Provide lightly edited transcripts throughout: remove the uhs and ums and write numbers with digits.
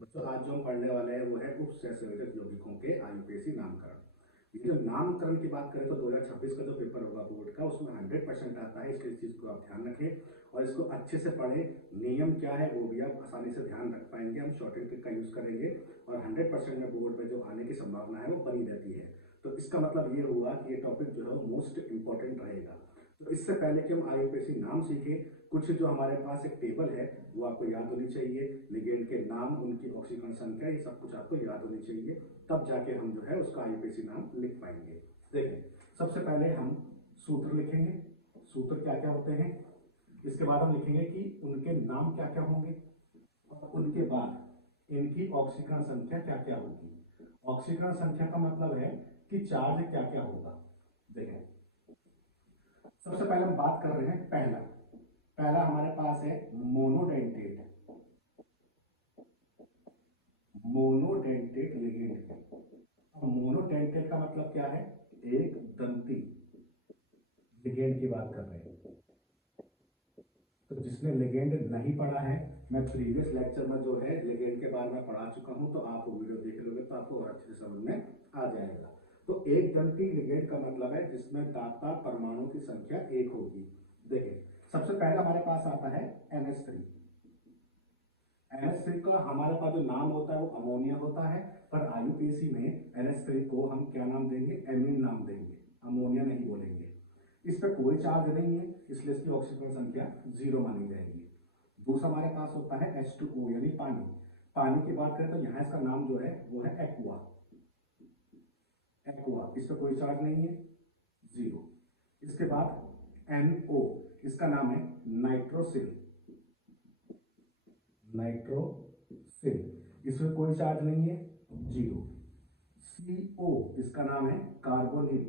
बच्चों आज जो हम पढ़ने वाले हैं वो है उपसंयोजक यौगिकों के आयुपेसी नामकरण। ये जो नामकरण की बात करें तो 2026 का जो पेपर होगा बोर्ड का उसमें 100% आता है, इसलिए इस चीज को आप ध्यान रखें और इसको अच्छे से पढ़ें। नियम क्या है वो भी आप आसानी से ध्यान रख पाएंगे। हम शॉर्ट एंड ट्रिक का यूज करेंगे और 100% में बोर्ड में जो आने की संभावना है वो बनी रहती है। तो इसका मतलब ये हुआ कि ये टॉपिक जो है मोस्ट इंपॉर्टेंट रहेगा। तो इससे पहले कि हम आयुपेसी नाम सीखें, कुछ जो हमारे पास एक टेबल है वो आपको याद होनी चाहिए। लिगेंड के नाम, उनकी ऑक्सीकरण संख्या, ये सब कुछ आपको याद होनी चाहिए, तब जाके हम जो है उसका आयुपेसी नाम लिख पाएंगे। देखें, सबसे पहले हम सूत्र लिखेंगे। सूत्र क्या क्या होते हैं, इसके बाद हम लिखेंगे कि उनके नाम क्या क्या होंगे और उनके बाद इनकी ऑक्सीकरण संख्या क्या क्या होगी। ऑक्सीकरण संख्या का मतलब है कि चार्ज क्या क्या होगा। देखें, सबसे पहले हम बात कर रहे हैं पहला पहला हमारे पास है मोनोडेंटेट। मोनोडेंटेट लिगेंड है। अब मोनोडेंटेट का मतलब क्या है, एक दंती लिगेंड की बात कर रहे हैं। तो जिसने लिगेंड नहीं पढ़ा है, मैं प्रीवियस लेक्चर में जो है लिगेंड के बारे में पढ़ा चुका हूं, तो आप वो वीडियो देख लोगे तो आपको और अच्छे से समझ में आ जाएगा। तो एक दंती लिगेंड का मतलब है जिसमें दाता परमाणु की संख्या एक होगी। देखिए, सबसे पहला हमारे पास आता है NH3। NH3 का हमारे पास जो नाम होता है वो अमोनिया होता है, पर आयुपेसी में NH3 को हम क्या नाम देंगे, एमीन नाम देंगे, अमोनिया नहीं बोलेंगे। इस पर कोई चार्ज नहीं है, इसलिए इसकी ऑक्सीकरण संख्या 0 मानी जाएगी। दूसरा हमारे पास होता है H2O यानी पानी। पानी की बात करें तो यहां इसका नाम जो है वो है एक्वा। एक्वा, इस पर कोई चार्ज नहीं है, 0। इसके बाद NO, इसका नाम है नाइट्रोसिल। नाइट्रोसिल, इसमें कोई चार्ज नहीं है, 0। CO, इसका नाम है कार्बोनिल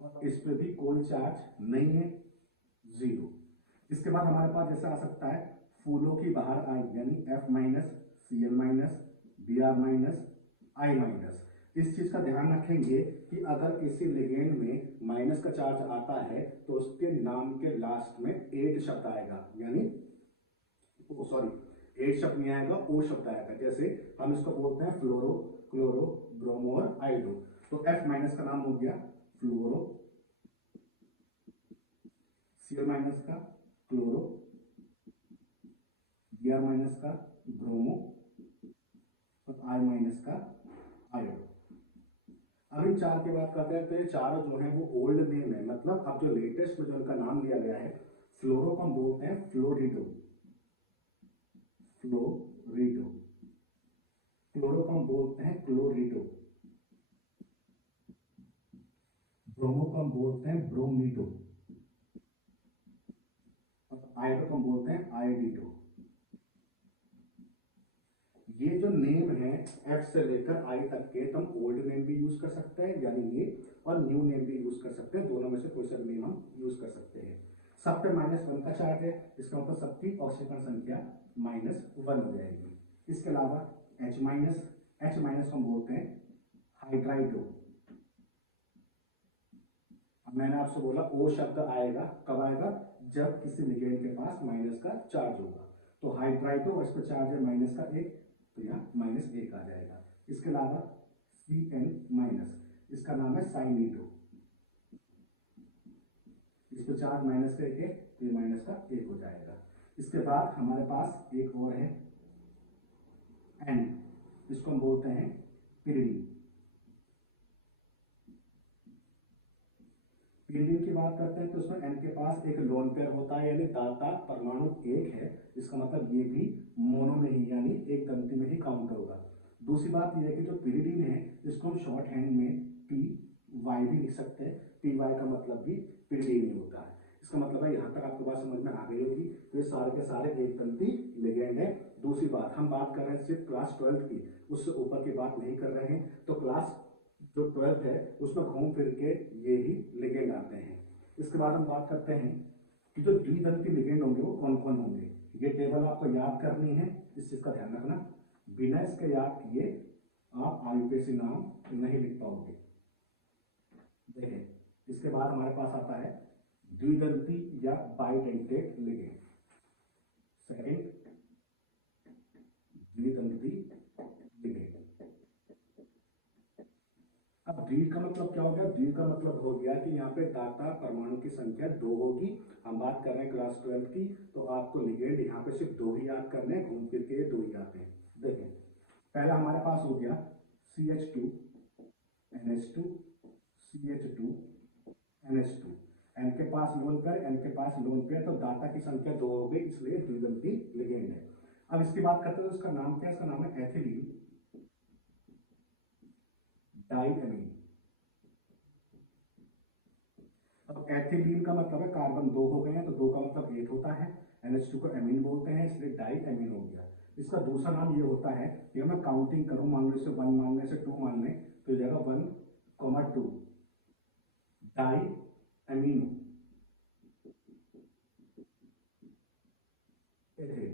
और इस पे भी कोई चार्ज नहीं है, 0। इसके बाद हमारे पास जैसे आ सकता है फूलों की बाहर आई यानी F minus, Cl minus, Br minus, I minus. इस चीज का ध्यान रखेंगे कि अगर किसी लिगेंड में माइनस का चार्ज आता है तो उसके नाम के लास्ट में एड शब्द आएगा, यानी सॉरी, एड शब्द नहीं आएगा, ओ शब्द आएगा। जैसे हम इसको बोलते हैं फ्लोरो, क्लोरो, ब्रोमो और आयोडो। तो F माइनस का नाम हो गया फ्लोरो, Cl माइनस का क्लोरो, Br माइनस का ब्रोमो और I माइनस का आयोडो। अब इन चार की बात करते हैं तो ये चारों जो है वो ओल्ड नेम है, मतलब अब जो लेटेस्ट में जो इनका नाम लिया गया है, फ्लोरो को हम बोलते हैं फ्लोरिडो। फ्लोरिडो। क्लोरो को हम बोलते हैं क्लोरिडो। ब्रोमो को हम बोलते हैं ब्रोमीडो और आयोडो को हम बोलते हैं आयोडीडो। ये जो नेम है F से लेकर I तक के, तो हम ओल्ड नेम भी यूज कर सकते हैं यानी ये, और न्यू नेम भी यूज कर सकते हैं। दोनों में से कोई सा नेम हम यूज कर सकते हैं। सब पे -1 का चार्ज है, इसका मतलब सबकी ऑक्सीकरण संख्या -1 हो जाएगी। इसके अलावा H माइनस, H माइनस को हम बोलते हैं हाइड्राइडो। अब मैंने आपसे बोला O शब्द आएगा, कब आएगा, जब किसी लिगेंड के पास माइनस का चार्ज होगा। तो हाइड्राइडो, इस पर चार्ज है -1, तो यहाँ -1 आ जाएगा। इसके अलावा Cn माइनस, इसका नाम है साइनिडो, इस पर चार्ज -1 है तो ये -1 हो जाएगा। इसके बाद हमारे पास एक और है N, इसको हम बोलते हैं पिरिडीन। पिरिडीन की बात करते हैं तो उसमें N के पास एक लोन पेयर होता है, यानी दाता परमाणु एक है, इसका मतलब ये भी मोनो में ही यानी एक दंती में ही काउंट होगा। दूसरी बात यह है कि जो पिरिडीन है इसको हम शॉर्ट हैंड में PY भी लिख सकते हैं। PY का मतलब भी पिरिडीन ही होता है। इसका मतलब है यहाँ तक आपको बात समझ में आ गई होगी। तो ये सारे के सारे एक दंती लिगेंड है। दूसरी बात, हम बात कर रहे हैं सिर्फ क्लास 12 की, उससे ऊपर की बात नहीं कर रहे हैं। तो क्लास जो 12 है उसमें घूम फिर के ये ही लिगेंड आते हैं। इसके बाद हम बात करते हैं कि जो द्विदंती लिगेंड होंगे वो कौन कौन होंगे। ये टेबल आपको याद करनी है, इस चीज का ध्यान रखना। बिना इसके याद किए आप आयुपेसी नाम नहीं लिख पाओगे। देखें, इसके बाद हमारे पास आता है द्विदंती या बाइडेंटेट लिगेंड। सेकंड, द्विदंती लिगेंड। अब द्वि का मतलब क्या हो गया? द्वि का मतलब हो गया कि यहाँ पे दाता परमाणु की संख्या 2 होगी। हम बात कर रहे हैं क्लास 12 की, तो आपको लिगेंड यहाँ पे सिर्फ 2 ही याद करने हैं, घूम फिर के ये 2 ही आते हैं। देखें, पहला हमारे पास हो गया CH2 NH2 CH2 NH2, N के पास लोन पेयर, N के पास लोन पेयर, तो दाता की संख्या 2 हो गई, इसलिए द्विदंती लिगेंड है। अब इसकी बात करते हैं, उसका नाम क्या है? इसका नाम है एथिलीन डाइएमीन। अब एथिलीन का मतलब है कार्बन 2 हो गए हैं, तो 2 का मतलब 8 होता है, NH2 को एमीन बोलते हैं, इसलिए डाइएमीन हो गया। इसका दूसरा नाम ये होता है कि मैं काउंटिंग करूं, मान लो इसे 1 मान लें, इसे 2 मान लें, तो जगह 1, 2 डाइएमीनो एथिलीन।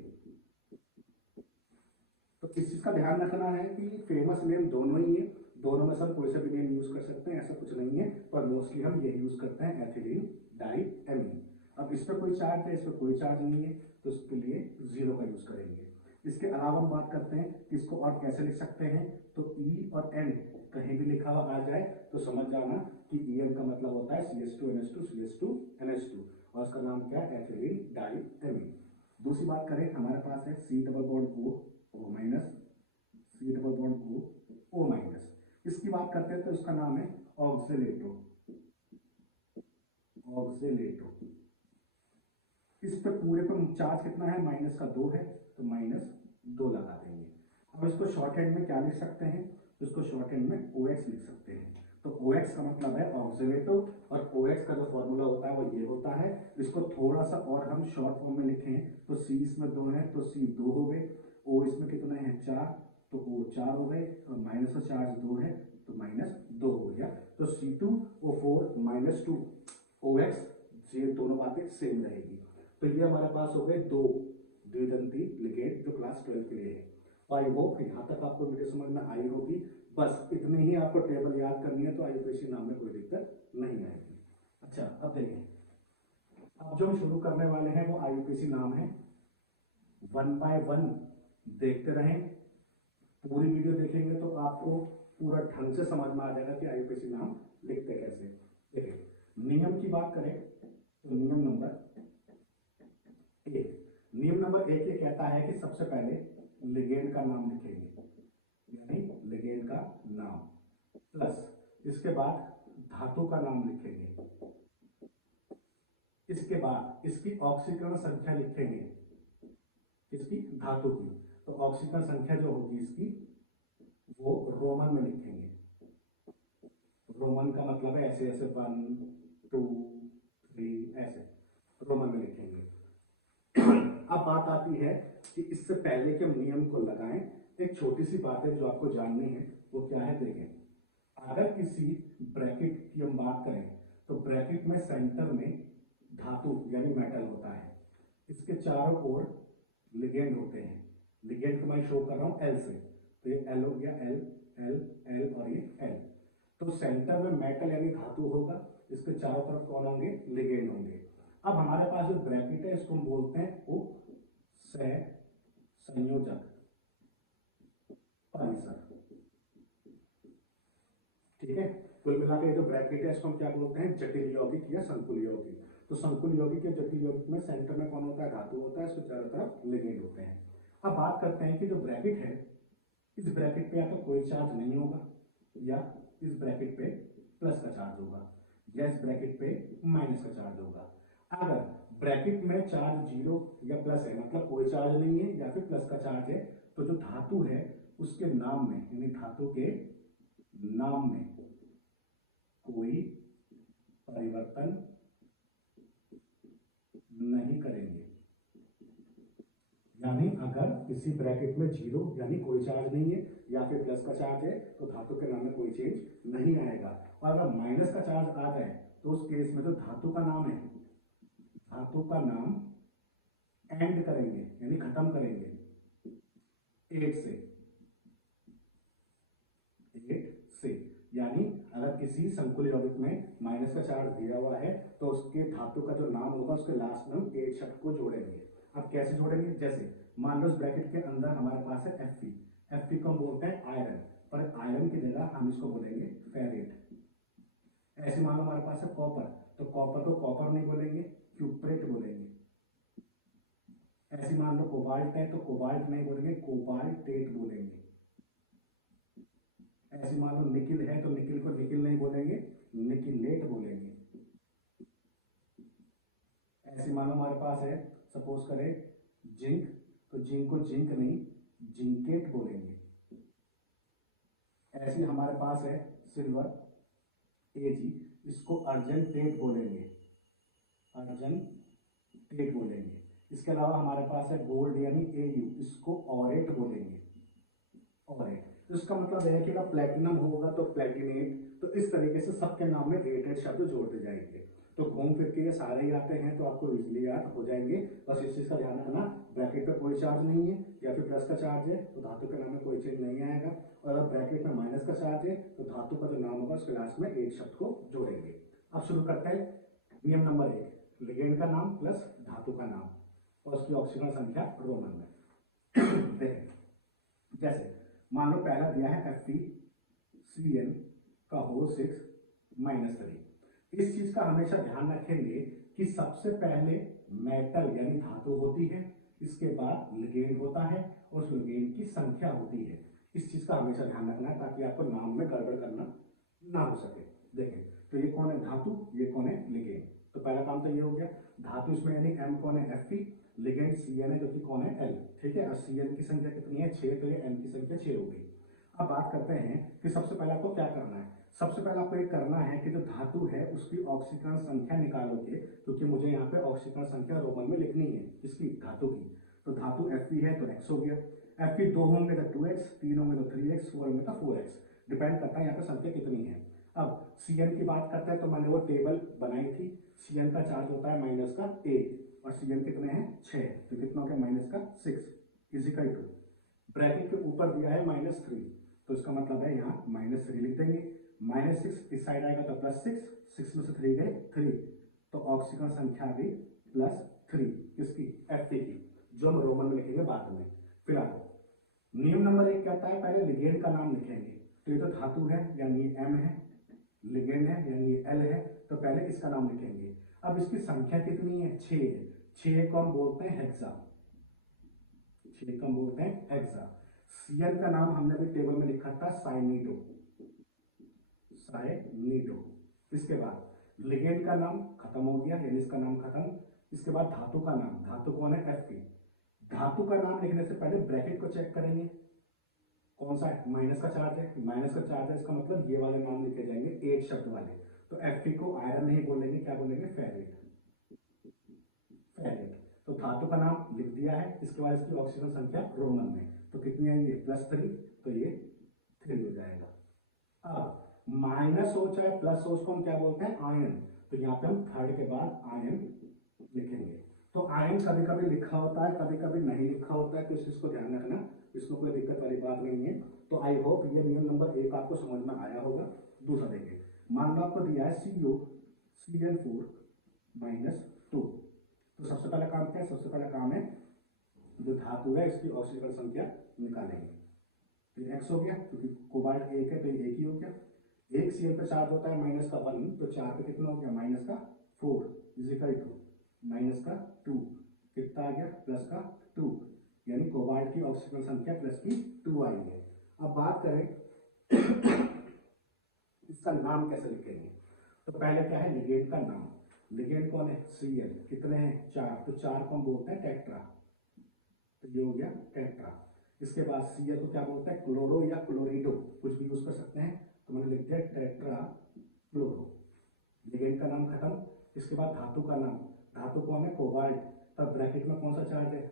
तो इस चीज का ध्यान रखना है कि फेमस नेम दोनों ही है, दोनों में सब कोई सा भी नेम यूज कर सकते हैं, ऐसा कुछ नहीं है, पर मोस्टली हम यही यूज करते हैं, एथिलीन डाइएमीन। अब इस पर कोई चार्ज है, इस पर कोई चार्ज नहीं है, तो इसके लिए 0 का यूज करेंगे। इसके अलावा हम बात करते हैं कि इसको और कैसे लिख सकते हैं, तो E और N कहीं भी लिखा हुआ आ जाए तो समझ जाना कि EN का मतलब होता है CH2NH2 CH2 NH2, और उसका नाम क्या है? Ethylene diamine. दूसरी बात करें, हमारे पास है C double bond O minus, C double bond O minus. इसकी बात करते हैं तो इसका नाम है ऑक्सीलेटो। ऑक्सीलेटो। इस पे पूरे पे चार्ज कितना है? माइनस का 2 है, तो -2 लगा देंगे। अब इसको शॉर्ट हैंड में क्या लिख सकते हैं? तो इसको शॉर्ट हैंड में OX लिख सकते हैं। तो OX का मतलब है ऑक्सीलेटो, और OX का जो फॉर्मूला होता है वो ये होता है। इसको थोड़ा सा और हम शॉर्ट फॉर्म में लिखें तो C इसमें 2 है, तो C 2 हो गए, O इसमें कितने हैं? 4, तो O 4 हो गए, और माइनस का चार्ज 2 है, तो -2 हो गया। तो C2O4 -2 OX, ये दोनों बातें सेम रहेगी। तो ये हमारे पास हो गए 2 द्विदंती लिगेंड जो क्लास 12 के लिए है। आई होप यहाँ तक आपको वीडियो समझ में आई होगी। बस इतने ही आपको टेबल याद करनी है, तो IUPAC नाम में कोई दिक्कत नहीं आएगी। अच्छा, अब देखें, अब जो हम शुरू करने वाले हैं वो IUPAC नाम है। 1 बाय 1 देखते रहें, पूरी वीडियो देखेंगे तो आपको पूरा ढंग से समझ में आ जाएगा कि IUPAC नाम लिखते कैसे। देखिए, नियम की बात करें तो नियम नंबर 1 ये कहता है कि सबसे पहले लिगेंड का नाम लिखेंगे, यानी लिगेंड का नाम, प्लस इसके बाद धातु का नाम लिखेंगे, इसके बाद इसकी ऑक्सीकरण संख्या लिखेंगे, इसकी धातु की, तो ऑक्सीकरण संख्या जो होगी इसकी वो रोमन में लिखेंगे। रोमन का मतलब है ऐसे ऐसे 1 2 3 ऐसे रोमन में लिखेंगे। अब बात आती है कि इससे पहले के नियम को लगाएं, एक छोटी सी बात है जो आपको जाननी है, वो क्या है? देखें, अगर किसी ब्रैकेट की हम बात करें तो ब्रैकेट में सेंटर में धातु यानी मेटल होता है, इसके चारों ओर लिगेंड होते हैं। लिगेंड को मैं शो कर रहा हूं L से, तो ये L हो गया, L L L और ये L। तो सेंटर में मेटल यानी धातु होगा, इसके चारों तरफ कौन होंगे? लिगेंड होंगे। अब हमारे पास जो ब्रैकेट है इसको हम बोलते हैं संयोजक परिसर। ठीक है, कुल मिलाकर ये जो ब्रैकेट है इसको हम क्या बोलते हैं? जटिल यौगिक या संकुल यौगिक। तो संकुल यौगिक या जटिल यौगिक में सेंटर में कौन होता है? धातु होता है, इसके चारों तरफ लिगेंड होते हैं। अब बात करते हैं कि जो ब्रैकेट है, इस ब्रैकेट पे या तो कोई चार्ज नहीं होगा, या इस ब्रैकेट पे प्लस का चार्ज होगा, या इस ब्रैकेट पे माइनस का चार्ज होगा। अगर ब्रैकेट में चार्ज 0 या प्लस है, मतलब कोई चार्ज नहीं है या फिर प्लस का चार्ज है, तो जो धातु है उसके नाम में, यानी धातु के नाम में कोई परिवर्तन नहीं करेंगे। यानी अगर किसी ब्रैकेट में 0 यानी कोई चार्ज नहीं है या फिर प्लस का चार्ज है, तो धातु के नाम में कोई चेंज नहीं आएगा। और अगर माइनस का चार्ज आ जाए तो उस केस में जो धातु का नाम है, धातु का नाम एंड करेंगे यानी खत्म करेंगे 8 से। यानी अगर किसी संकुल यौगिक में माइनस का चार्ज दिया हुआ है तो उसके धातु का जो नाम होगा उसके लास्ट में हम 8 शब्द को जोड़ेंगे। अब कैसे जोड़ेंगे? जैसे मान लो इस ब्रैकेट के अंदर हमारे पास है Fe, Fe को हम बोलते हैं आयरन, पर आयरन की जगह हम इसको बोलेंगे फेरेट। ऐसे मान लो हमारे पास है कॉपर, तो कॉपर को कॉपर नहीं बोलेंगे, क्यूप्रेट बोलेंगे। ऐसे मान लो कोबाल्ट है, तो कोबाल्ट नहीं बोलेंगे, कोबाल्टेट बोलेंगे। ऐसे मान लो निकिल है, तो निकिल को निकिल नहीं बोलेंगे, निकिलेट बोलेंगे। ऐसे मान लो हमारे पास है सपोज करें जिंक, तो जिंक को जिंक नहीं, जिंकेट बोलेंगे। ऐसे हमारे पास है सिल्वर Ag, इसको अर्जेंटेट बोलेंगे, अर्जेंटेट बोलेंगे। इसके अलावा हमारे पास है गोल्ड यानी Au, इसको ऑरेट बोलेंगे, ऑरेट। तो इसका मतलब है कि अगर प्लेटिनम होगा तो प्लेटिनेट। तो इस तरीके से सबके नाम में एटेड शब्द जोड़ते जाएंगे, तो घूम फिर के ये सारे ही आते हैं, तो आपको इजीली याद हो जाएंगे। बस इस चीज का ध्यान रखना, ब्रैकेट पे कोई चार्ज नहीं है या फिर प्लस का चार्ज है तो धातु के नाम में कोई चेंज नहीं आएगा, और अगर ब्रैकेट में माइनस का चार्ज है तो धातु का जो नाम होगा उसके लास्ट में एक शब्द को जोड़ेंगे। अब शुरू करते हैं नियम नंबर 1, लिगेंड का नाम प्लस धातु का नाम और उसकी ऑक्सीजन संख्या रोमन में। देखें, जैसे मान लो पहला दिया है FeCN का होल 6 -3। इस चीज का हमेशा ध्यान रखेंगे कि सबसे पहले मेटल यानी धातु होती है, इसके बाद लिगेंड होता है और उस लिगेंड की संख्या होती है। इस चीज का हमेशा ध्यान रखना है ताकि आपको नाम में गड़बड़ करना ना हो सके। देखें, तो ये कौन है धातु, ये कौन है लिगेंड। तो पहला काम तो ये हो गया, धातु इसमें यानी M कौन है Fe, लिगेंड CN है जो कि कौन है L। ठीक है, और CN की संख्या कितनी है 6, तो ये M की संख्या 6 हो गई। अब बात करते हैं कि सबसे पहले आपको क्या करना है। सबसे पहले आपको ये करना है कि जो धातु है उसकी ऑक्सीकरण संख्या निकालोगे, क्योंकि मुझे यहाँ पे ऑक्सीकरण संख्या रोमन में लिखनी है इसकी धातु की। तो धातु Fe है तो x हो गया, Fe 2 होंगे तो 2x, 3 होंगे तो 3x, 4 होंगे तो 4x, डिपेंड करता है यहाँ पे संख्या कितनी है। अब Cn की बात करते हैं, तो मैंने वो टेबल बनाई थी। Cn का चार्ज होता है माइनस का 8 और Cn कितने हैं 6, तो कितना हो गया माइनस का 6 इजिकल टू ब्रैकेट के ऊपर दिया है -3, तो इसका मतलब है यहाँ -3 लिख देंगे। -6 इस साइड आएगा तो +6, 6 में से 3 गए 3, तो ऑक्सीजन संख्या भी +3 किसकी Fe की, जो हम रोमन में लिखेंगे बाद में। फिलहाल नियम नंबर 1 कहता है पहले लिगेंड का नाम लिखेंगे। तो ये तो धातु है यानी M है, लिगेंड है यानी L है, तो पहले इसका नाम लिखेंगे। अब इसकी संख्या कितनी है 6 है, 6 को हम बोलते हैं हेक्सा, 6 को हम बोलते हैं हेक्सा। Cn का नाम हमने अभी टेबल में लिखा था साइनिडो, साइनिडो। इसके बाद लिगेंड का नाम खत्म हो गया यानी इसका नाम खत्म। इसके बाद धातु का नाम, धातु कौन है Fe। धातु का नाम लिखने से पहले ब्रैकेट को चेक करेंगे कौन सा है, माइनस का चार्ज है, माइनस का चार्ज है, इसका मतलब ये वाले नाम लिखे जाएंगे 8 शब्द वाले। तो Fe को आयरन नहीं बोलेंगे, क्या बोलेंगे फेरेट, फेरेट। तो धातु का नाम लिख दिया है। इसके बाद इसकी ऑक्सीजन संख्या रोमन में, तो कितनी आएंगे +3, तो ये 3 हो जाएगा। अब माइनस हो चाहे प्लस हो उसको हम क्या बोलते हैं आयन, तो यहाँ पे हम थर्ड के बाद आयन लिखेंगे। तो आयन कभी कभी लिखा होता है कभी कभी नहीं लिखा होता है, तो इस चीज को ध्यान रखना, इसमें कोई दिक्कत वाली बात नहीं है। तो आई होप ये नियम नंबर 1 आपको समझ में आया होगा। दूसरा देखिए, मान लो आपको दिया है CuCl4 -2, तो सबसे पहला काम क्या है, सबसे पहला काम है जो धातु है इसकी ऑक्सीजन संख्या निकालेंगे। तो x हो गया, क्योंकि कोबाल्ट 1 है तो ये 1 ही हो गया। 1 Cl पे चार्ज होता है -1, तो 4 पे कितना हो गया -4 इजिकल टू -2, कितना आ गया +2, यानी कोबाल्ट की ऑक्सीजन संख्या +2 आई है। अब बात करें इसका नाम कैसे लिखेंगे। तो पहले क्या है लिगेंड का नाम, लिगेंड कौन है Cl, कितने हैं 4, तो 4 को हम बोलते हैं टेट्रा, तो ये हो गया टेट्रा। इसके बाद Cl को क्या बोलते हैं क्लोरो या क्लोरिडो, कुछ भी यूज कर सकते हैं, तो मैंने लिख दिया टेट्रा क्लोरो। लिगेंड का नाम खत्म। इसके बाद धातु का नाम, धातु कौन है कोबाल्ट, तब ब्रैकेट में कौन सा चार्ज है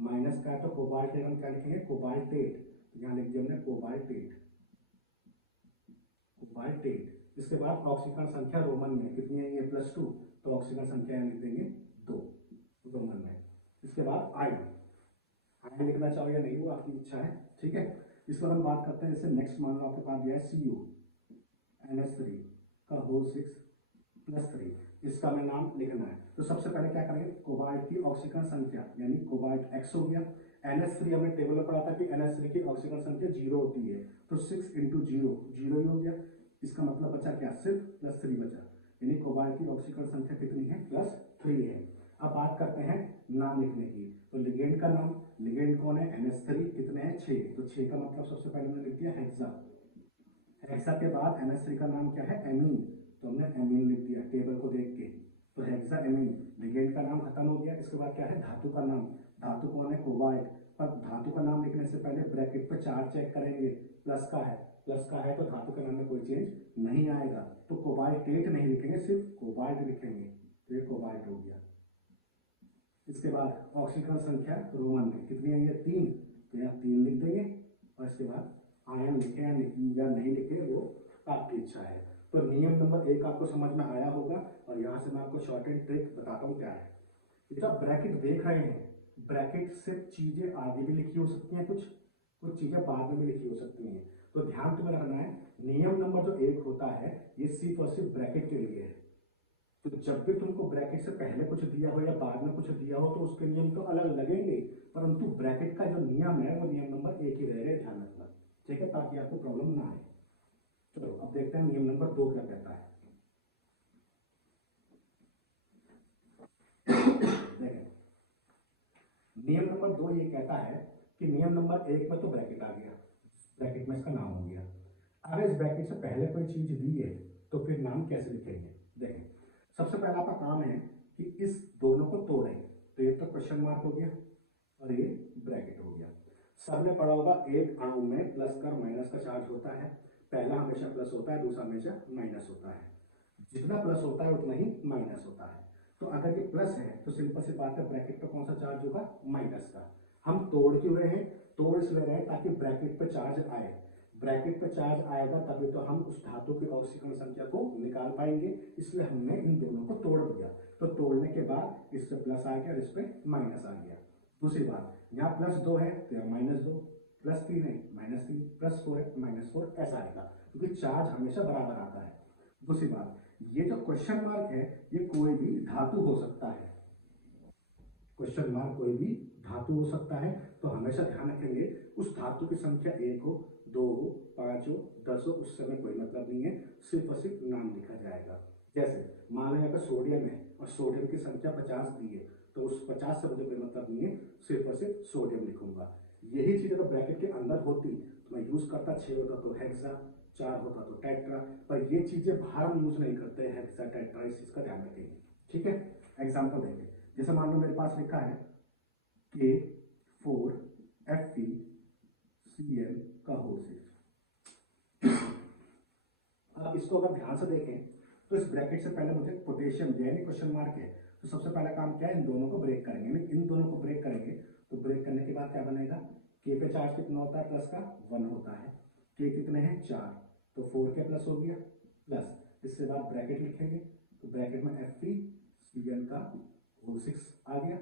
माइनस का है, तो कोबाल्ट हम क्या लिखेंगे कोबाल्टेट, यहाँ लिख दिया हमने कोबाल्टेट, कोबाल्टेट। इसके बाद ऑक्सीजन संख्या रोमन में कितनी है ये +2, तो ऑक्सीजन संख्या लिख देंगे 2 रोमन में। इसके बाद आयन, आयन लिखना चाहो या नहीं वो आपकी इच्छा है, ठीक है। इसके बाद हम बात करते हैं जैसे नेक्स्ट मान लो आपके पास दिया है CuNH3 का होल 6 +3, इसका हमें नाम लिखना है। तो सबसे पहले क्या करेंगे, कोबाल्ट की ऑक्सीकरण संख्या यानी कोबाल्ट X हो गया। NH3 हमने टेबल में पढ़ा था कि NH3 की ऑक्सीकरण संख्या 0 होती है, तो 6 इंटू 0 0 ही हो गया। इसका मतलब बचा क्या, सिर्फ +3 बचा, यानी कोबाल्ट की ऑक्सीकरण संख्या कितनी है, +3 है। अब बात करते हैं नाम लिखने की, तो लिगेंड का नाम, लिगेंड कौन है, NH3, कितने हैं 6, तो 6 का मतलब सबसे पहले मैंने लिख दिया हेक्सा। हेक्सा के बाद NH3 का नाम क्या है, एमीन, तो हमने एमीन लिख दिया टेबल को देख के, तो हेक्सा एमीन। लिगेंड का नाम खत्म हो गया। इसके बाद क्या है, धातु का नाम, धातु कौन है, कोबाल्ट। पर धातु का नाम लिखने से पहले ब्रैकेट पे चार्ज चेक करेंगे, प्लस का है, प्लस का है तो धातु के नाम में कोई चेंज नहीं आएगा, तो कोबाल्टेट नहीं लिखेंगे, सिर्फ कोबाल्ट लिखेंगे, तो ये कोबाल्ट हो गया। इसके बाद ऑक्सीकरण संख्या रोमन में कितनी है, ये 3, तो यहाँ 3 लिख देंगे, और इसके बाद आयन लिखे या नहीं लिखे वो आपकी इच्छा है। तो नियम नंबर 1 आपको समझ में आया होगा, और यहाँ से मैं आपको शॉर्ट एंड ट्रिक बताता हूँ क्या है। ये जब ब्रैकेट देख रहे हैं, ब्रैकेट से चीजें आगे भी लिखी हो सकती हैं, कुछ चीजें बाद में भी लिखी हो सकती हैं, तो ध्यान तुम्हें रखना है, नियम नंबर जो 1 होता है ये सिर्फ और सिर्फ ब्रैकेट के लिए है। तो जब भी तुमको ब्रैकेट से पहले कुछ दिया हो या बाद में कुछ दिया हो तो उसके नियम तो अलग लगेंगे, परंतु ब्रैकेट का जो नियम है वो नियम नंबर 1 ही रहेगा, ध्यान रखना, ठीक है, ताकि आपको प्रॉब्लम ना आए। चलो अब देखते हैं नियम नंबर 2 क्या कहता है। देखें, नियम नंबर 2 ये कहता है कि नियम नंबर 1 में तो ब्रैकेट आ गया, ब्रैकेट में इसका नाम हो गया। अगर इस ब्रैकेट से पहले कोई चीज दी है तो फिर नाम कैसे लिखेंगे। देखें, सबसे पहला आपका काम है कि इस दोनों को तोड़ें, तो ये तो क्वेश्चन मार्क हो गया और ये ब्रैकेट हो गया। सबने पढ़ा होगा एक अणु में प्लस का और माइनस का चार्ज होता है, पहला हमेशा प्लस होता है, दूसरा हमेशा माइनस होता है, जितना प्लस होता है उतना ही माइनस होता है। तो अगर ये प्लस है तो सिंपल सी बात है, ब्रैकेट पे कौन सा चार्ज होगा, माइनस का। हम तोड़ क्यों रहे हैं, तोड़ इसलिए रहे हैं ताकि ब्रैकेट पे चार्ज आए, ब्रैकेट पे चार्ज आएगा तभी तो हम उस धातु की ऑक्सीकरण संख्या को निकाल पाएंगे, इसलिए हमने इन दोनों को तोड़ दिया। तो तोड़ने के बाद इस पे प्लस आ गया और इस पे माइनस आ गया। दूसरी बात, यहाँ +2 है तो यहाँ -2, +3 है -3, +4 है -4, ऐसा आएगा, क्योंकि चार्ज हमेशा बराबर आता है। दूसरी बात, ये जो क्वेश्चन मार्क है ये कोई भी धातु हो सकता है, क्वेश्चन मार्क कोई भी धातु हो सकता है, तो हमेशा ध्यान रखेंगे उस धातु की संख्या 1 हो, 2 हो, 5 हो, 10 हो, उससे हमें कोई मतलब नहीं है, सिर्फ और सिर्फ नाम लिखा जाएगा। जैसे मान लो यहाँ पे सोडियम है और सोडियम की संख्या 50 दी है, तो उस 50 से मुझे कोई मतलब नहीं है, सिर्फ और सिर्फ सोडियम लिखूंगा। यही चीज अगर ब्रैकेट के अंदर होती तो मैं यूज करता, 6 होता तो हेक्सा, 4 होता तो टेट्रा, पर ये चीजें बाहर हम यूज नहीं करते, हेक्सा टेट्रा, इस चीज का ध्यान रखेंगे, ठीक है। एग्जाम्पल देंगे, जैसे मान लो मेरे पास लिखा है K4FeCl का होल 6। अब इसको अगर ध्यान से देखें तो इस ब्रैकेट से पहले मुझे पोटेशियम यानी क्वेश्चन मार्क है, तो सबसे पहला काम क्या है, इन दोनों को ब्रेक करेंगे, यानी इन दोनों को ब्रेक करेंगे, तो ब्रेक करने के बाद क्या बनेगा, K पे चार्ज कितना होता है, प्लस का 1 होता है, K कितने हैं 4, तो 4 के प्लस हो गया, प्लस इसके बाद ब्रैकेट लिखेंगे, तो ब्रैकेट में FeCl का होल 6 आ गया।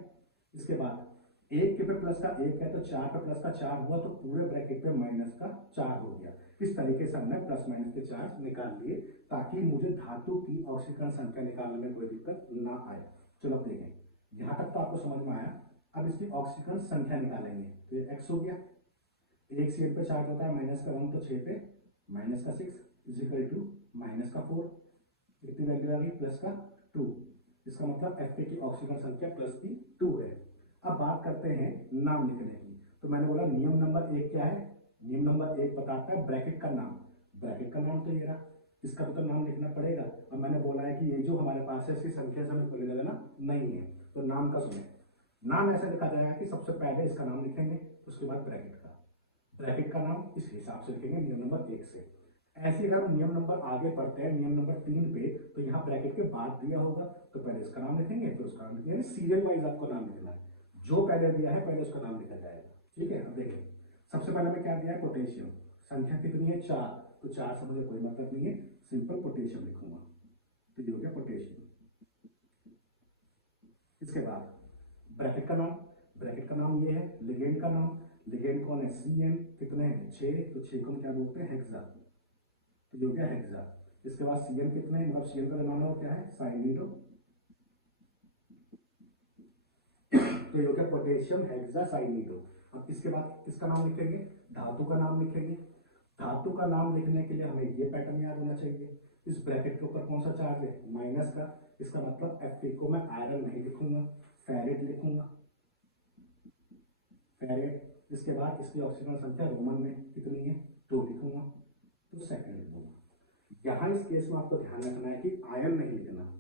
इसके बाद 1 के पे प्लस का 1 है तो 4 पे प्लस का 4 हुआ, तो पूरे ब्रैकेट पे माइनस का 4 हो गया। इस तरीके से हमने प्लस माइनस के चार्ज निकाल लिए ताकि मुझे धातु की ऑक्सीकरण संख्या निकालने में कोई दिक्कत ना आए। चलो अब देखें, यहाँ तक तो आपको समझ में आया। अब इसकी ऑक्सीकरण संख्या निकालेंगे, तो ये x हो गया, 1 Cl पे चार्ज होता है माइनस का 1, तो 6 पे माइनस का 6 इजिकल टू माइनस का 4, कितनी वैल्यू आ गई, प्लस का 2, इसका मतलब Fa की ऑक्सीजन संख्या प्लस की 2 है। अब बात करते हैं नाम लिखने की, तो मैंने बोला नियम नंबर 1 क्या है, नियम नंबर 1 बताता है ब्रैकेट का नाम, ब्रैकेट का नाम तो ये रहा, इसका भी तो नाम लिखना पड़ेगा। और मैंने बोला है कि ये जो हमारे पास है इसकी संख्या से हमें ले लेना नहीं है, तो नाम का सुने, नाम ऐसे लिखा जाएगा कि सबसे पहले इसका नाम लिखेंगे, उसके बाद ब्रैकेट का नाम इस हिसाब से लिखेंगे नियम नंबर 1 से। ऐसे अगर हम नियम नंबर आगे पढ़ते हैं, नियम नंबर 3 पे, तो यहाँ ब्रैकेट के बाद दिया होगा तो पहले इसका नाम लिखेंगे फिर उसका नाम लिखेंगे, सीरियल वाइज आपको नाम लिखना है, जो पहले दिया है पहले उसका नाम लिखा जाएगा, ठीक है। अब देखें, सबसे पहले में क्या दिया है, पोटेशियम, संख्या कितनी है 4, तो 4 से मुझे कोई मतलब नहीं है, सिंपल पोटेशियम लिखूंगा, तो ये हो गया पोटेशियम। इसके बाद ब्रैकेट का नाम ये है, लिगेंड का नाम, लिगेंड कौन है, Cn, कितने हैं 6, तो 6 को हम क्या बोलते हैं, हेक्सा, तो ये हो गया हेक्सा। इसके बाद Cn कितने हैं, मतलब Cn का नाम क्या है, साइनिडो, तो ये हो गया पोटेशियम हेक्सासाइनिडो। अब इसके बाद किसका नाम लिखेंगे, धातु का नाम लिखेंगे। धातु का नाम लिखने के लिए हमें ये पैटर्न याद होना चाहिए। इस ब्रैकेट के ऊपर कौन सा चार्ज है, माइनस का, इसका मतलब Fe को मैं आयरन नहीं लिखूंगा, फेरेट लिखूंगा, फेरेट। इसके बाद इसकी ऑक्सीजन संख्या रोमन में कितनी है, 2 लिखूंगा, तो सेकंड लिख दूंगा। यहाँ इस केस में आपको ध्यान रखना है कि आयन नहीं लिखना।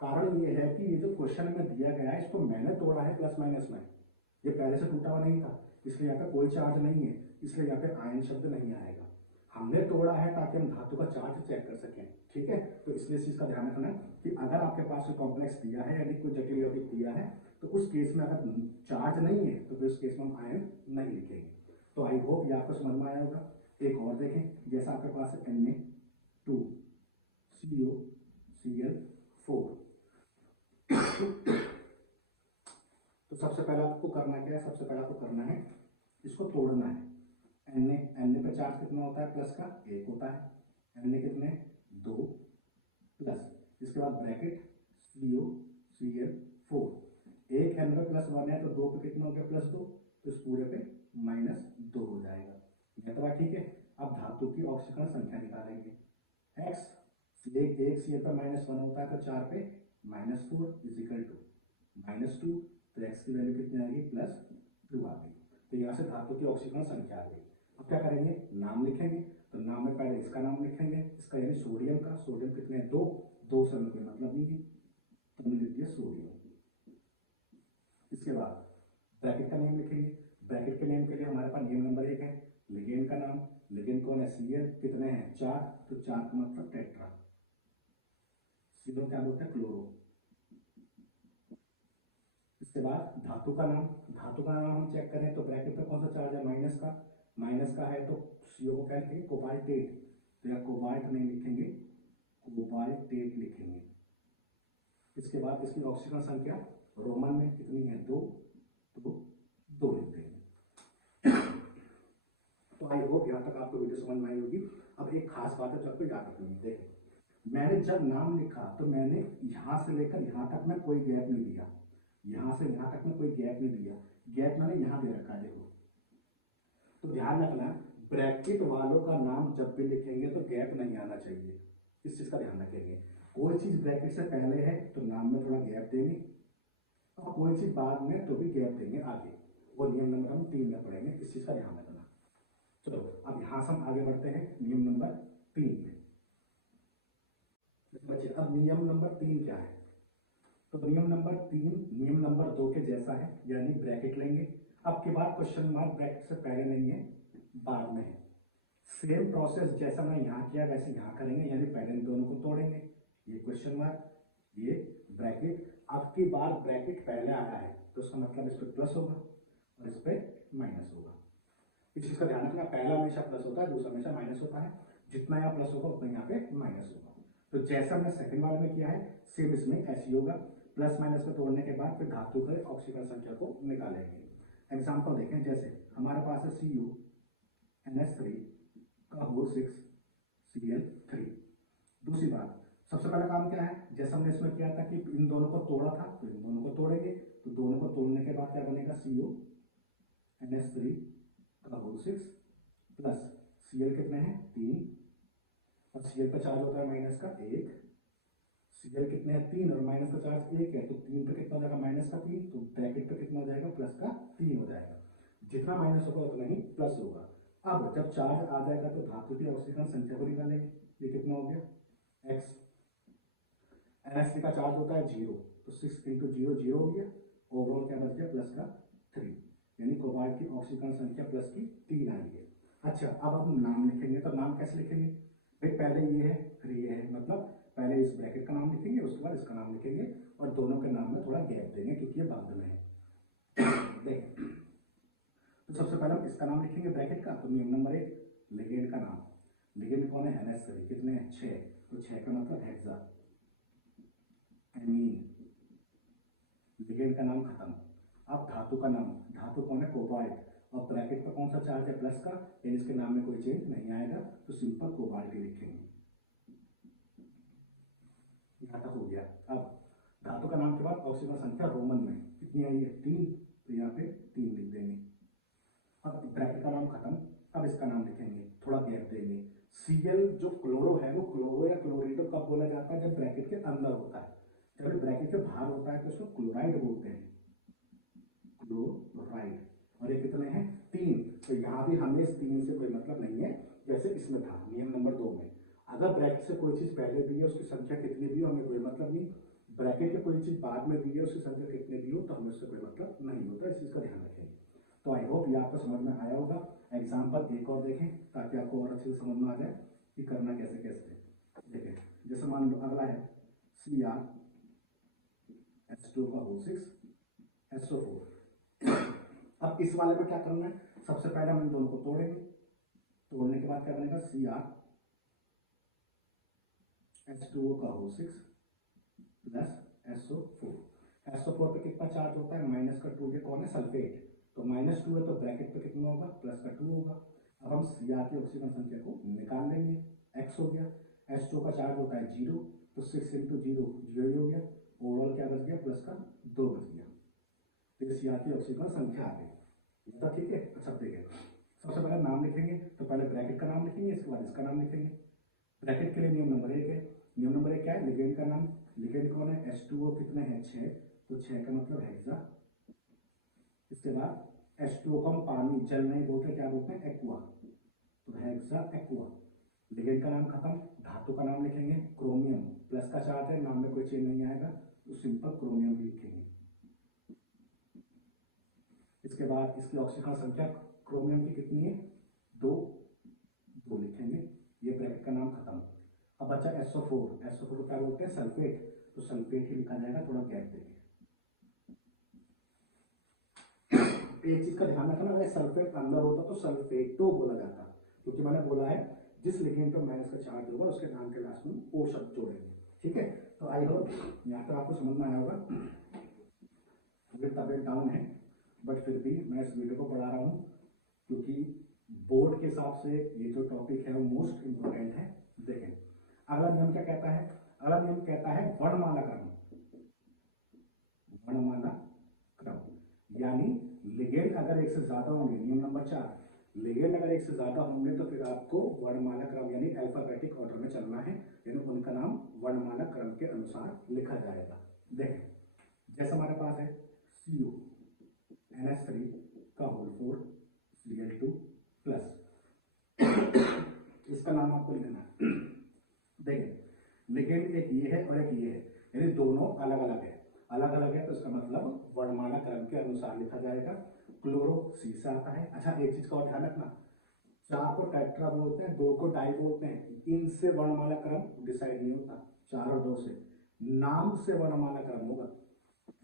कारण ये है कि ये जो क्वेश्चन में दिया गया है इसको मैंने तोड़ा है प्लस माइनस में, ये पहले से टूटा हुआ नहीं था, इसलिए यहाँ पे कोई चार्ज नहीं है, इसलिए यहाँ पे आयन शब्द नहीं आएगा। हमने तोड़ा है ताकि हम धातु का चार्ज चेक कर सकें, ठीक है। तो इसलिए इस चीज का ध्यान रखना है कि अगर आपके पास कोई कॉम्प्लेक्स दिया है यानी कोई जटिल यौगिक दिया है तो उस केस में अगर चार्ज नहीं है तो फिर उस केस में हम आयन नहीं लिखेंगे। तो आई होप ये आपको समझ में आया होगा। एक और देखें, जैसा आपके पास है Na2COCl4 तो सबसे पहले आपको करना क्या है, सबसे पहले आपको करना है इसको तोड़ना है। Na पे चार्ज कितना होता है, प्लस का 1 होता है, Na कितने 2 प्लस, इसके बाद ब्रैकेट COCl4, एक N पे प्लस 1 है तो 2 पे कितना हो गया प्लस 2, तो इस पूरे पे -2 हो जाएगा। ये तो ठीक है। अब धातु की ऑक्सीकरण संख्या निकालेंगे। x एक Cl पर -1 होता है तो 4 पे -4 इजिकल टू -2, तो x की वैल्यू कितनी आ गई +2 आ गई। तो यहाँ से धातु की ऑक्सीकरण संख्या आ गई। अब क्या करेंगे, नाम लिखेंगे। तो नाम में पहले इसका नाम लिखेंगे, इसका यानी सोडियम का, सोडियम कितने 2 से हमें कोई मतलब नहीं है तो हमने लिख दिया सोडियम। इसके बाद ब्रैकेट का नेम लिखेंगे। ब्रैकेट के नेम के लिए हमारे पास नियम नंबर 1 है, लिगेंड का नाम। लिगेंड कौन है, Cl, कितने हैं 4, तो 4 का मतलब टेट्रा। सीधो क्या बोलते हैं, क्लोरो। इसके बाद धातु का नाम, धातु का नाम हम चेक करें तो ब्रैकेट पे कौन सा चार्ज है, माइनस का है तो CO को क्या लिखेंगे, कोबाल्टेट। तो या कोबाल्ट नहीं लिखेंगे, कोबाल्टेट लिखेंगे। इसके बाद इसकी ऑक्सीजन संख्या रोमन में कितनी है 2, तो 2 लिख देंगे। तो आई होप यहाँ तक आपको वीडियो समझ में आई होगी। अब एक खास बात है जो आपको याद रखनी है, देखिए मैंने जब नाम लिखा तो मैंने यहाँ से लेकर यहाँ तक में कोई गैप नहीं दिया, यहाँ से यहाँ तक में कोई गैप नहीं दिया, गैप मैंने यहाँ दे रखा है, देखो। तो ध्यान रखना ब्रैकेट वालों का नाम जब भी लिखेंगे तो गैप नहीं आना चाहिए, इस चीज का ध्यान रखेंगे। कोई चीज ब्रैकेट से पहले है तो नाम में थोड़ा गैप देंगे, और कोई चीज बाद में तो भी गैप देंगे आगे। वो नियम नंबर हम 3 में पढ़ेंगे, इस चीज का ध्यान रखना। चलो अब यहाँ से हम आगे बढ़ते हैं नियम नंबर 3 में। बच्चे अब नियम नंबर 3 क्या है, तो नियम नंबर 3 नियम नंबर 2 के जैसा है, यानी ब्रैकेट लेंगे। अब के बाद क्वेश्चन मार्क ब्रैकेट से पहले नहीं है, बाद में है। सेम प्रोसेस जैसा मैं यहाँ किया वैसे यहाँ करेंगे, यानी पहले इन दोनों को तोड़ेंगे, ये क्वेश्चन मार्क, ये ब्रैकेट। अब की बार ब्रैकेट पहले आया है तो उसका मतलब इस पर प्लस होगा और इस पर माइनस होगा। इस चीज का ध्यान रखना, पहला हमेशा प्लस होता है, दूसरा हमेशा माइनस होता है। जितना यहाँ प्लस होगा उतना यहाँ पे माइनस होगा। तो जैसा हमने सेकंड वाले में किया है सेम इसमें ऐसे ही होगा। प्लस माइनस में तोड़ने के बाद फिर धातु के ऑक्सीजन संख्या को निकालेंगे। एग्जाम्पल देखें, जैसे हमारे पास है CuNH3 का होल 6 Cl3। दूसरी बात, सबसे पहला काम क्या है, जैसा हमने इसमें किया था कि इन दोनों को तोड़ा था तो इन दोनों को तोड़ेंगे। तो दोनों को तोड़ने के बाद क्या बनेगा, CuNH3 का होल 6 प्लस Cl कितने हैं 3, और Cl का चार्ज होता है माइनस का 1, Cl कितने हैं 3 और माइनस का चार्ज 1 है, तो 3 पे कितना हो जाएगा माइनस का 3, तो ब्रैकेट पे कितना हो जाएगा प्लस का 3 हो जाएगा। जितना माइनस होगा उतना ही प्लस होगा। अब जब चार्ज आ जाएगा तो धातु की ऑक्सीजन संख्या को निकालेंगे। ये कितना हो गया x, NH3 का चार्ज होता है 0, तो 6 × 0 0 हो गया, ओवरऑल क्या बच गया प्लस का 3, यानी कोबाल्ट की ऑक्सीजन संख्या प्लस की 3 आई है। अच्छा अब हम नाम लिखेंगे, तो नाम कैसे लिखेंगे भाई, पहले ये है फिर ये है, मतलब पहले इस ब्रैकेट का नाम लिखेंगे उसके बाद इसका नाम लिखेंगे, और दोनों के नाम में थोड़ा गैप देंगे क्योंकि ये बाद में है। देख तो सबसे पहले हम इसका नाम लिखेंगे ब्रैकेट का, तो नियम नंबर 1 लिगेंड का नाम। लिगेंड कौन है, NH3, कितने हैं 6, तो 6 का मतलब हेक्सा एमीन। लिगेंड का नाम खत्म। अब धातु का नाम, धातु कौन है कोबाल्ट, और ब्रैकेट पर कौन सा चार्ज है प्लस का, यानी इसके नाम में कोई चेंज नहीं आएगा, तो सिंपल कोबाल्ट ही लिखेंगे। यहाँ तक हो गया। अब धातु का नाम के बाद ऑक्सीजन संख्या रोमन में कितनी आई है 3, तो यहाँ पे 3 लिख देंगे। अब ब्रैकेट का नाम खत्म, अब इसका नाम लिखेंगे, थोड़ा गैप देंगे। Cl जो क्लोरो है वो क्लोरो या क्लोरीडो कब बोला जाता है, जब ब्रैकेट के अंदर होता है। जब ब्रैकेट के बाहर होता है तो उसको क्लोराइड बोलते हैं, क्लोराइड। और ये कितने हैं 3, तो यहाँ भी हमें इस 3 से कोई मतलब नहीं है, जैसे इसमें था नियम नंबर 2 में। अगर ब्रैकेट से कोई चीज पहले दी है उसकी संख्या कितनी भी हो हमें कोई मतलब नहीं, ब्रैकेट के कोई चीज बाद में दी है उसकी संख्या कितनी भी हो तो हमें उससे कोई मतलब नहीं होता, इस चीज का ध्यान रखेंगे। तो आई होप ये आपको समझ में आया होगा। एग्जाम्पल एक और देखें ताकि आपको और अच्छे से समझ में आ जाए कि करना कैसे कैसे। देखें जैसे मान लो अगला है CrH2O6SO4। अब इस वाले में क्या करना है, सबसे पहले हम इन दोनों को तोड़ेंगे, तोड़ने के बाद क्या बनेगा CrH2O6 प्लस SO4। SO4 पे कितना चार्ज होता है -2, ये कौन है सल्फेट, तो -2 है तो ब्रैकेट पे कितना होगा +2 होगा। अब हम Cr की ऑक्सीजन संख्या को निकाल लेंगे, X हो गया, H2 का चार्ज होता है 0, तो 6 × 0 0 ही हो गया, ओवरऑल क्या बच गया +2 बच गया। तो ये Cr की ऑक्सीजन संख्या आ गई, तो ठीक है। अच्छा देखिए सबसे पहले नाम लिखेंगे, तो पहले ब्रैकेट का नाम लिखेंगे, इसके बाद इसका नाम लिखेंगे। ब्रैकेट के लिए नियम नंबर 1 है, नियम नंबर 1 क्या है, लिगेंड का नाम। लिगेंड कौन है H2O कितने हैं 6, तो 6 का मतलब हेक्सा। इसके बाद H2O को हम पानी जल नहीं बोलते, क्या बोलते हैं एक्वा, तो हेक्सा एक्वा। लिगेंड का नाम खत्म, धातु का नाम लिखेंगे क्रोमियम, प्लस का चार्ज है, नाम में कोई चेंज नहीं आएगा तो सिंपल क्रोमियम लिखेंगे। इसके बाद इसकी ऑक्सीजन संख्या क्रोमियम की कितनी है 2 लिखेंगे, ये ब्रैकेट का नाम खत्म। अब बचा SO4, SO4 को क्या बोलते हैं सल्फेट, तो सल्फेट ही लिखा जाएगा, थोड़ा गैप देंगे। एक चीज का ध्यान रखना, अगर सल्फेट अंदर होता तो सल्फेटो बोला जाता, क्योंकि मैंने बोला है जिस लिगेंड पर माइनस का चार्ज होगा उसके नाम के लास्ट में ओ शब्द जोड़ेंगे, ठीक है। तो आई होप यहाँ पर आपको समझ में आया होगा। तबियत डाउन है बट फिर भी मैं इस वीडियो को पढ़ा रहा हूँ क्योंकि बोर्ड के हिसाब से ये जो टॉपिक है वो मोस्ट इंपॉर्टेंट है। देखें अगला नियम क्या कहता है, अगला नियम कहता है वर्णमाला क्रम। वर्णमाला क्रम यानी लिगेंड अगर एक से ज्यादा होंगे, नियम नंबर 4, लिगेंड अगर एक से ज्यादा होंगे तो फिर आपको वर्णमाला क्रम यानी अल्फाबेटिक ऑर्डर में चलना है, यानी उनका नाम वर्णमाला क्रम के अनुसार लिखा जाएगा। देखें जैसे हमारे पास है CO NH3 का होल 4 Cl2 प्लस, इसका नाम आपको लिखना है। देखें लिगेंड एक ये है और एक ये है, यानी दोनों अलग अलग है, अलग अलग है तो इसका मतलब वर्णमाला क्रम के अनुसार लिखा जाएगा। क्लोरो C से आता है। अच्छा एक चीज का और ध्यान रखना, 4 को टेट्रा बोलते हैं, 2 को डाई बोलते हैं, इनसे वर्णमाला क्रम डिसाइड नहीं होता, 4 और 2 से नाम से वर्णमाला क्रम होगा।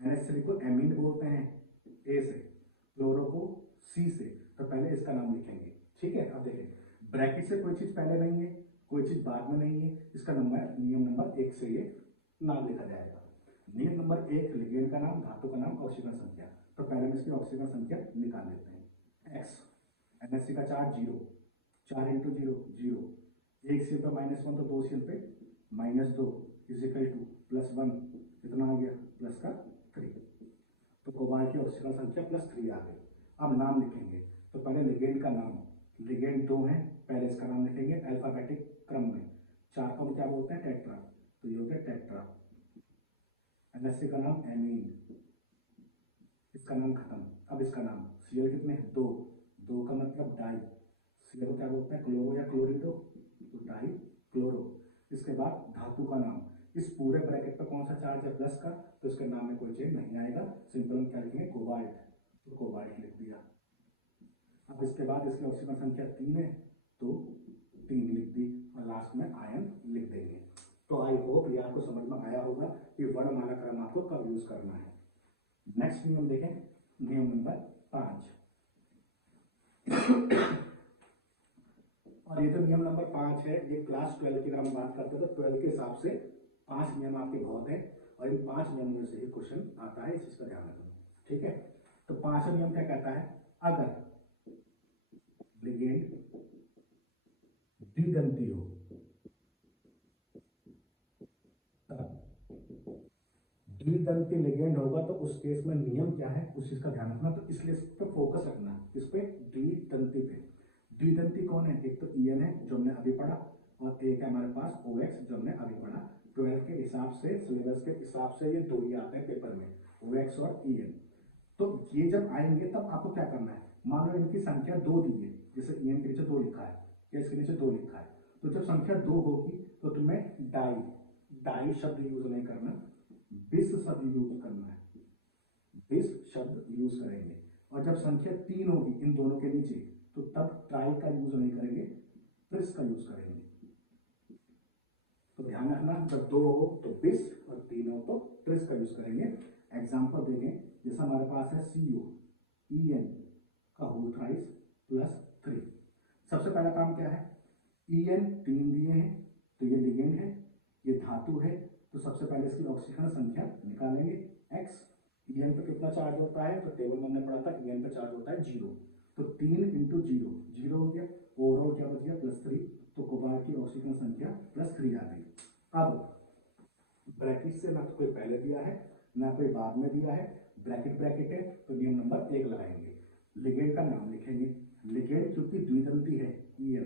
NH3 को एमीन बोलते हैं A से, क्लोरो को C से, तो पहले इसका नाम लिखेंगे, ठीक है। अब देखें ब्रैकेट से कोई चीज पहले नहीं है, कोई चीज बाद में नहीं है, इसका नंबर नियम नंबर 1 से ये नाम लिखा जाएगा। नियम नंबर 1 लिगेंड का नाम, धातु का नाम, ऑक्सीजन संख्या, तो पहले हम इसकी ऑक्सीजन संख्या निकाल लेते हैं। X NH3 का चार्ज 0, 4 × 0 0, एक सीएल पे -1 तो 2 सीएल पे -2 इज +1, कितना हो गया +3, तो कोबाल्ट की ऑक्सीजन संख्या +3 आ गई। अब नाम लिखेंगे, तो पहले लिगेंड का नाम, लिगेंड 2 है, पहले इसका नाम लिखेंगे अल्फाबेटिक क्रम में। 4 को हम क्या बोलते हैं टेट्रा, तो ये हो गया टेट्रा। NH3 का नाम एमीन, इसका नाम खत्म। अब इसका नाम Cl कितने हैं 2, 2 का मतलब डाई, Cl को क्या बोलते हैं क्लोरो या क्लोरिडो, तो डाई क्लोरो। इसके बाद धातु का नाम, इस पूरे ब्रैकेट पर कौन सा चार्ज है प्लस का, तो इसके नाम में कोई चेंज नहीं आएगा, सिंपल हम क्या लिखेंगे कोबाल्ट, तो कोबाल्ट लिख दिया। अब इसके बाद इसकी ऑक्सीजन संख्या 3 है तो 3 लिख दी और लास्ट में आयन लिख देंगे। तो आई होप ये आपको समझ में आया होगा कि वर्णमाला क्रम आपको कब यूज करना है। नेक्स्ट नियम देखें, नियम नंबर 5। और ये जो नियम नंबर 5 है ये क्लास 12 की अगर हम बात करते हैं तो 12 के हिसाब से 5 नियम आपके बहुत है और इन 5 नियमों में से एक क्वेश्चन आता है, इस चीज का ध्यान रखना, ठीक है। तो 5वां नियम क्या कहता है, अगर लिगेंड द्विदंती हो तब द्विदंती द्वितंती लिगेंड होगा तो उस केस में नियम क्या है उस चीज का ध्यान रखना। तो इसलिए इस पे फोकस रखना, इस पे द्वितंती पे। द्वितंती कौन है? एक तो EN है जो हमने अभी पढ़ा, और एक है हमारे पास OX जो हमने अभी पढ़ा। 12 के हिसाब से, सिलेबस के हिसाब से ये दो ही आते हैं पेपर में, OX और EN। तो ये जब आएंगे तब आपको क्या करना है, मान लो इनकी संख्या 2 दी है, जैसे EN के नीचे 2 लिखा है या इसके नीचे 2 लिखा है, तो जब संख्या 2 होगी तो तुम्हें डाई शब्द यूज नहीं करना, बिस शब्द यूज करना है, बिस शब्द यूज करेंगे। और जब संख्या 3 होगी इन दोनों के नीचे तो तब ट्राई का यूज नहीं करेंगे, ट्रिस का यूज करेंगे। तो ध्यान रखना, जब 2 हो तो बिस और 3 हो तो ट्रिस का यूज करेंगे। एग्जाम्पल देखें, जैसा हमारे पास है CO EN का होल थ्राइस प्लस 3। सबसे पहला काम क्या है, EN 3 दिए हैं तो ये लिगेंड है, ये धातु है, तो सबसे पहले इसकी ऑक्सीजन संख्या निकालेंगे x। EN पे कितना चार्ज होता है, तो टेबल में हमने पढ़ा था EN पे चार्ज होता है 0, तो 3 इंटू 0 0 हो गया, ओवरऑल क्या बच गया +3, तो कोबाल्ट की ऑक्सीजन संख्या +3 आ गई। अब ब्रैकेट से ना तो कोई पहले दिया है ना कोई बाद में दिया है, ब्रैकेट है तो नियम नंबर 1 लगाएंगे, लिगेंड का नाम लिखेंगे। लिगेंड क्योंकि द्वितंती है EN,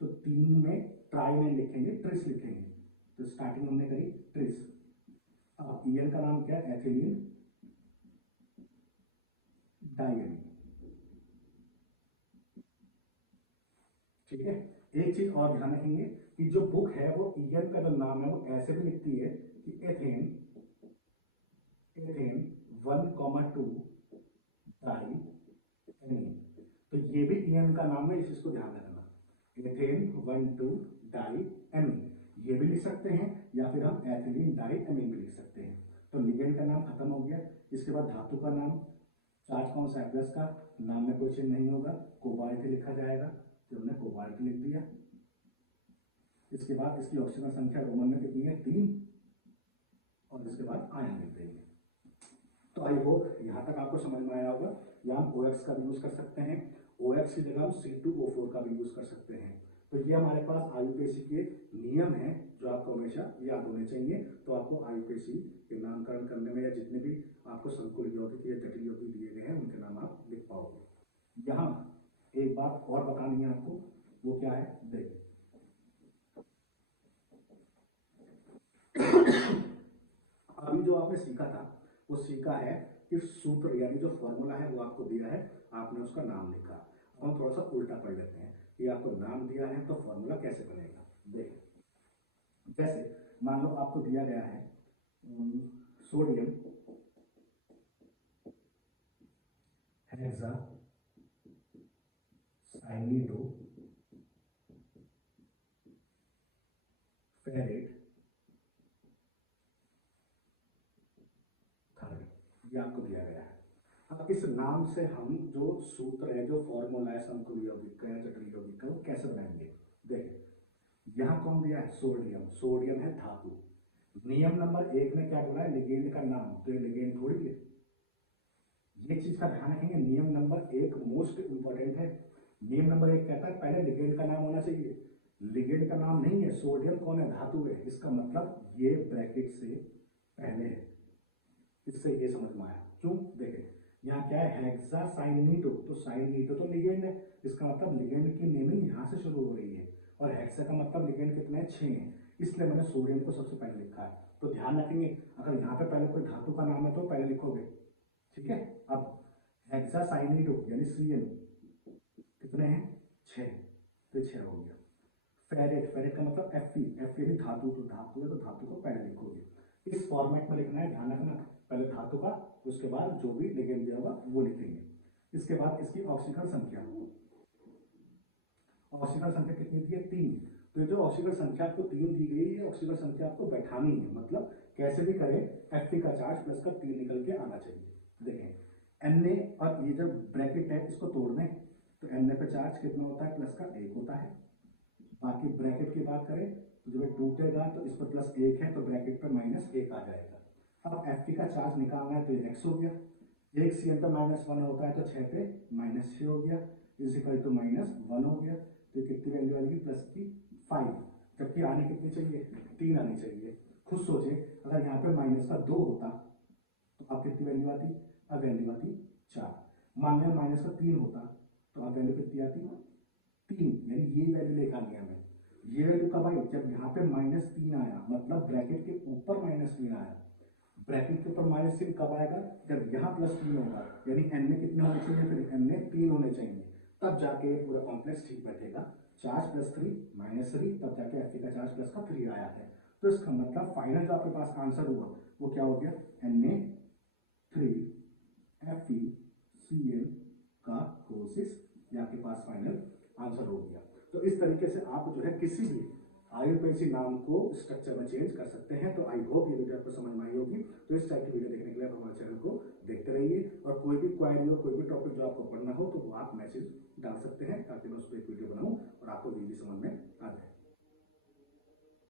तो 3 में ट्राई नहीं लिखेंगे, ट्रिस लिखेंगे, तो स्टार्टिंग हमने करी ट्रिस। अब EN का नाम क्या है, एथिलीन डाइएमीन। ठीक है, एक चीज और ध्यान रखेंगे कि जो बुक है वो EN का जो नाम है वो ऐसे भी लिखती है कि एथेन 1,2 डाइएमीन, तो ये भी EN का नाम है, इस चीज को ध्यान रखना। एथेन 1,2 डाइएमीन ये भी लिख सकते हैं, या फिर हम एथिलीन डाइएमीन भी लिख सकते हैं। तो लिगेंड का नाम खत्म हो गया। इसके बाद धातु का नाम, चार्ज कौन सा है प्लस का, नाम में कोई चेंज नहीं होगा, कोबाल्ट लिखा जाएगा, तो हमने कोबाल्ट लिख दिया। इसके बाद इसकी ऑक्सीजन संख्या रोमन में कितनी है 3, और इसके बाद आयन लिख देंगे। तो आई होप यहाँ तक आपको समझ में आया होगा। यहाँ हम OX का भी यूज कर सकते हैं, OX की जगह हम C2O4 का भी यूज कर सकते हैं। तो ये हमारे पास IUPAC के नियम हैं जो आपको हमेशा याद होने चाहिए। तो आपको IUPAC के नामकरण करने में या जितने भी आपको संकुल यौगिक या जटिल यौगिक दिए गए हैं उनके नाम आप लिख पाओगे। यहाँ एक बात और बतानी है आपको, वो क्या है देखिए। अभी जो आपने सीखा था वो सीखा है कि सूत्र यानी जो फॉर्मूला है वो आपको दिया है, आपने उसका नाम लिखा। अब हम थोड़ा सा उल्टा पढ़ लेते हैं कि आपको नाम दिया है तो फॉर्मूला कैसे बनेगा। देखिए, जैसे मान लो आपको दिया गया है सोडियम हेक्सा साइनिडो फेरेट थर्ड, ये आपको दिया गया है। अब इस नाम से हम जो सूत्र है, जो फॉर्मूला है संकुल यौगिक का या जटिल यौगिक का, वो कैसे बनाएंगे। देखिए, यहाँ कौन दिया है सोडियम, सोडियम है धातु। नियम नंबर 1 में क्या बोला है, लिगेंड का नाम, तो ये लिगेंड थोड़ी है। ये चीज का ध्यान रखेंगे, नियम नंबर 1 मोस्ट इंपॉर्टेंट है। नियम नंबर 1 कहता है पहले लिगेंड का नाम होना चाहिए, लिगेंड का नाम नहीं है। सोडियम कौन है, धातु है, इसका मतलब ये ब्रैकेट से पहले है। इससे ये समझ में आया क्यों। देखें यहाँ क्या है, हेक्सा साइनिडो, तो साइनिडो तो लिगेंड है, इसका मतलब लिगेंड की नेमिंग यहाँ से शुरू हो रही है, और हेक्सा का मतलब लिगेंड कितने हैं 6 हैं, इसलिए मैंने सोडियम को सबसे पहले लिखा है। तो ध्यान रखेंगे, अगर यहाँ पे पहले कोई धातु का नाम है तो पहले लिखोगे, ठीक है। अब हेक्सा साइनिडो यानी CN कितने हैं 6, तो 6 हो गया। फेरेट, फेरेट का मतलब Fe भी धातु, तो धातु है तो धातु को पहले लिखोगे। इस फॉर्मेट में लिखना है, ध्यान रखना, पहले धातु का, उसके बाद जो भी लिगेंड दिया होगा वो लिखेंगे। इसके बाद इसकी ऑक्सीजन संख्या, ऑक्सीजन संख्या कितनी दी है 3, तो जो ऑक्सीजन संख्या आपको 3 दी गई है, ऑक्सीजन संख्या आपको बैठानी है, मतलब कैसे भी करें Fe का चार्ज प्लस का 3 निकल के आना चाहिए। देखें Na, और ये जब ब्रैकेट है इसको तोड़ दें तो Na पे चार्ज कितना होता है, प्लस का 1 होता है। बाकी ब्रैकेट की बात करें तो जब टूटेगा तो इस पर +1 है तो ब्रैकेट पर -1 आ जाएगा। अब Fe का चार्ज निकालना है तो ये x हो गया, 1 CN पे -1 होता है तो 6 पे -6 हो गया, इज इक्वल टू -1 हो गया। तो कितनी वैल्यू आएगी, प्लस की 5, जबकि आने कितनी चाहिए 3 आनी चाहिए। खुद सोचे अगर यहाँ पे -2 होता तो आप कितनी वैल्यू आती, अब वैल्यू आती 4। मान लिया माइनस का 3 होता तो अब वैल्यू कितनी आती 3, यानी ये वैल्यू लेकर आ गया मैं। ये वैल्यू कब आई, जब यहाँ पे -3 आया, मतलब ब्रैकेट के ऊपर -3 आया। ब्रैकेट के ऊपर -3 कब आएगा, जब यहाँ +3 होगा, यानी n में कितने होने चाहिए, फिर n में 3 होने चाहिए, तब जाके पूरा कॉम्प्लेक्स ठीक बैठेगा। 4 + 3 -3, तब जाके Fe का चार्ज प्लस का 3 आया है। तो इसका मतलब फाइनल जो आपके पास आंसर हुआ वो क्या हो गया, Na3 FeCl का क्लोसिस, ये आपके पास फाइनल आंसर हो गया। तो इस तरीके से आप जो है किसी भी आयुर्वेदी नाम को स्ट्रक्चर में चेंज कर सकते हैं। तो आई होप ये वीडियो आपको समझ में आई होगी। तो इस टाइप की वीडियो देखने के लिए आप हमारे चैनल को देखते रहिए, और कोई भी क्वेरी हो, कोई भी टॉपिक जो आपको पढ़ना हो, तो वो आप मैसेज डाल सकते हैं, ताकि मैं उस पर एक वीडियो बनाऊं और आपको जल्दी समझ में आ जाए।